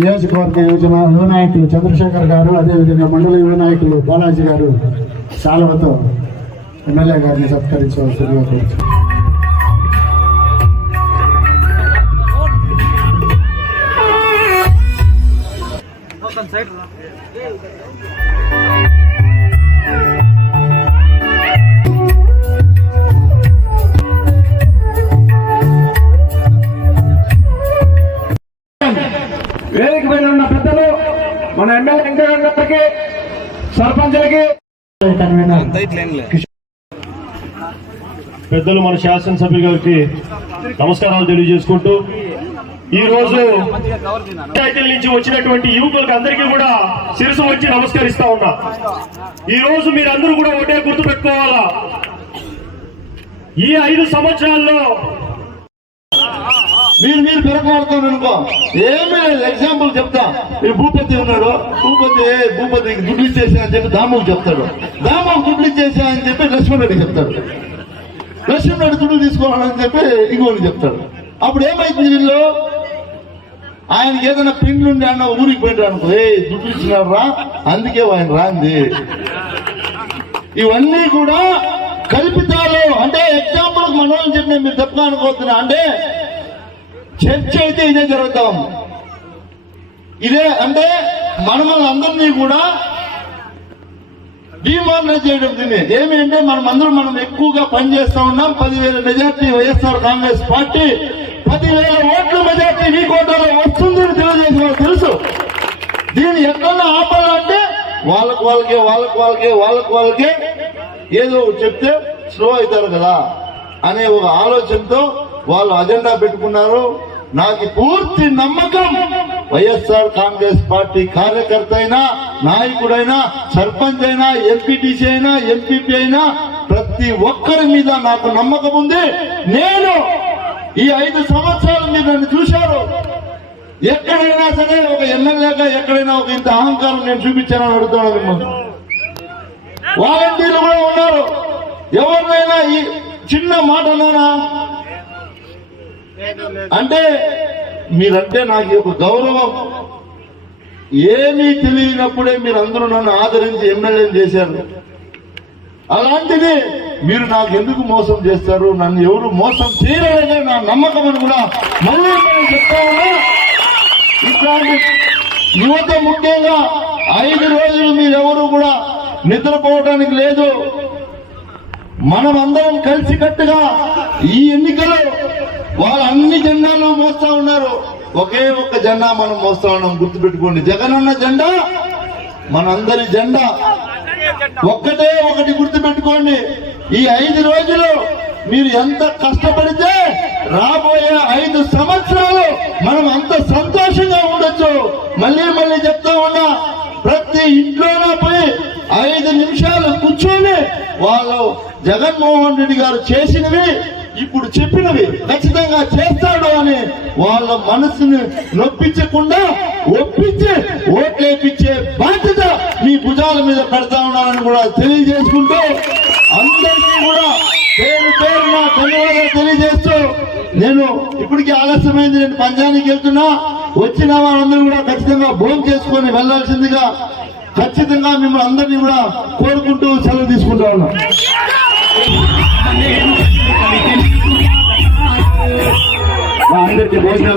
నియోజకవర్గ యువ నాయకులు చంద్రశేఖర్ గారు, అదేవిధంగా మండల యువ నాయకులు బాలాజీ గారు శాలువతో ఎమ్మెల్యే గారిని సత్కరించవలసిందిగా కోరుతున్నాను. వేదిక పైన ఉన్న పెద్దలు, మన ఎమ్మెల్యే వెంకయ్యకి, సర్పంచులకి, పెద్దలు మన శాసనసభ్యుల గారికి నమస్కారాలు తెలియజేసుకుంటూ, ఈ రోజు పంచాయతీల నుంచి వచ్చినటువంటి యువకులకు అందరికీ కూడా శిరసు వచ్చి నమస్కరిస్తా ఉన్నా. ఈ రోజు మీరందరూ కూడా ఒకటే గుర్తు పెట్టుకోవాలా, ఈ 5 సంవత్సరాల్లో మీరు పెరగబడతాను అనుకో, ఏమీ లేదు. ఎగ్జాంపుల్ చెప్తా. ఈ భూపతి ఉన్నాడు, భూపతికి దుడ్లు ఇచ్చేసా అని చెప్పి దాముకు చెప్తాడు, దాముకు దుడ్లు ఇచ్చేసా అని చెప్పి లక్ష్మణ్ రెడ్డి చెప్తాడు, లక్ష్మణ్ రెడ్డి దుడ్లు తీసుకోవాలని చెప్పి ఇంకోటి చెప్తాడు. అప్పుడు ఏమైతుంది, వీళ్ళు ఆయనకి ఏదైనా పిండ్లుండి అన్న ఊరికి పోయినాడు అనుకో, దుడ్లు ఇచ్చినారు రా, అందుకే ఆయన రాంది. ఇవన్నీ కూడా కల్పితాలు. అంటే ఎగ్జాంపుల్ మనోళ్ళని చెప్పి మీరు తప్పుగా అనుకోతున్నా. అంటే చర్చ అయితే ఇదే జరుగుతాం. ఇదే అంటే మనల్ని అందరినీ కూడా డిమానిటైజ్ చేయడం. దీన్ని ఏమి అంటే మనం ఎక్కువగా పనిచేస్తా ఉన్నాం. 10,000 మెజార్టీ వైఎస్ఆర్ కాంగ్రెస్ పార్టీ 10,000 ఓట్ల మెజార్టీ ఈ కోటలో వస్తుందని తెలియజేసిన తెలుసు. దీన్ని ఎక్కడన్నా ఆపాలంటే వాళ్ళకే ఏదో చెప్తే స్లో అవుతారు కదా అనే ఒక ఆలోచనతో వాళ్ళు అజెండా పెట్టుకున్నారు. నాకు పూర్తి నమ్మకం, వైఎస్ఆర్ కాంగ్రెస్ పార్టీ కార్యకర్త అయినా, నాయకుడైనా, సర్పంచ్ అయినా, ఎంపీటీసీ అయినా, ఎంపీపీ అయినా ప్రతి ఒక్కరి మీద నాకు నమ్మకం ఉంది. నేను ఈ 5 సంవత్సరాలు మీరు నన్ను చూశారు. ఎక్కడైనా సరే ఒక ఎమ్మెల్యేగా ఎక్కడైనా ఒక ఇంత అహంకారం నేను చూపించానని అడుగుతాను మిమ్మల్ని. వాలంటీర్లు కూడా ఉన్నారు. ఎవరినైనా ఈ చిన్న మాట అన్నానా అంటే మీరంటే నాకు ఒక గౌరవం. ఏమీ తెలియనప్పుడే మీరు అందరూ నన్ను ఆదరించి ఎమ్మెల్యేని చేశారు. అలాంటిది మీరు నాకు ఎందుకు మోసం చేస్తారు? నన్ను ఎవరు మోసం చేయలేదనే నా నమ్మకం అని కూడా మళ్ళీ నేను చెప్తా ఉన్నా. ఇట్లాంటి యువత ముఖ్యంగా 5 రోజులు మీరెవరు కూడా నిద్రపోవడానికి లేదు. మనమందరం కలిసికట్టుగా ఈ ఎన్నికలు వాళ్ళు అన్ని జెండాలు మోస్తా ఉన్నారు. ఒకే ఒక్క జెండా మనం మోస్తా ఉన్నాం. గుర్తుపెట్టుకోండి, జగనన్న జెండా మనందరి జెండా. ఒక్కటే ఒకటి గుర్తుపెట్టుకోండి, ఈ 5 రోజులు మీరు ఎంత కష్టపడితే రాబోయే 5 సంవత్సరాలు మనం అంత సంతోషంగా ఉండొచ్చు. మళ్ళీ చెప్తా ఉన్నా, ప్రతి ఇంట్లోనే పోయి 5 నిమిషాలు కూర్చొని వాళ్ళు జగన్మోహన్ రెడ్డి గారు చేసినవి, ఇప్పుడు చెప్పినవి ఖచ్చితంగా చేస్తాడు అని వాళ్ళ మనసుని నొప్పించకుండా ఒప్పించి ఓట్లేపించే బాధ్యత మీ భుజాల మీద పెడతా ఉన్నారని కూడా తెలియజేసుకుంటూ, అందరికీ కూడా పేరున ధన్యవాదాలు తెలియజేస్తూ, నేను ఇప్పటికీ ఆలస్యమైంది, నేను పంజానికి వెళ్తున్నా. వచ్చిన వాళ్ళందరూ కూడా ఖచ్చితంగా భోజనం చేసుకొని వెళ్లాల్సిందిగా ఖచ్చితంగా మిమ్మల్ని అందరినీ కూడా కోరుకుంటూ సెలవు తీసుకుంటా ఉన్నా. అందరికీ భోజనం